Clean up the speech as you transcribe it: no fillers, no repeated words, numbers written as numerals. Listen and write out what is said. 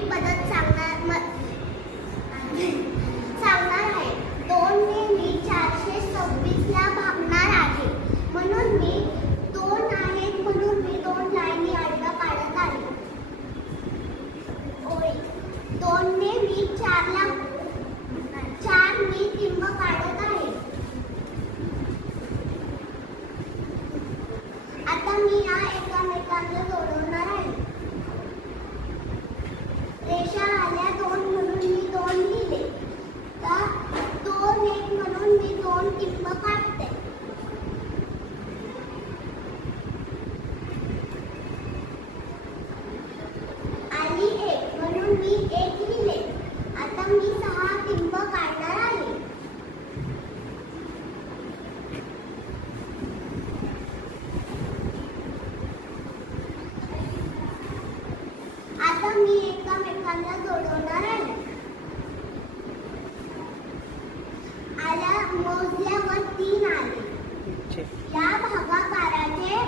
सोपी पद्धत सांगणार आहे. 2 ने मी 426 ला भागणार आहे. म्हणून मी 2 आहेत म्हणून मी 2 लाईनी आडव्या काढत आहे. 2 ने मी 4 मी टिंब काढत आहे. आता मी या एकमेकांना जोडवणार आहे. रेषा आल्या 2 म्हणून मी 2 लिहिले. तर 2 1 म्हणून मी 2 टिंब काढते. आली 1 म्हणून मी 1 लिहिले. आता मी 6 टिंब काढणार आहे. आता मी एकमेकांना जोडवणार आहे. आल्या मोजल्यावर 3 आले. या भागाकाराचे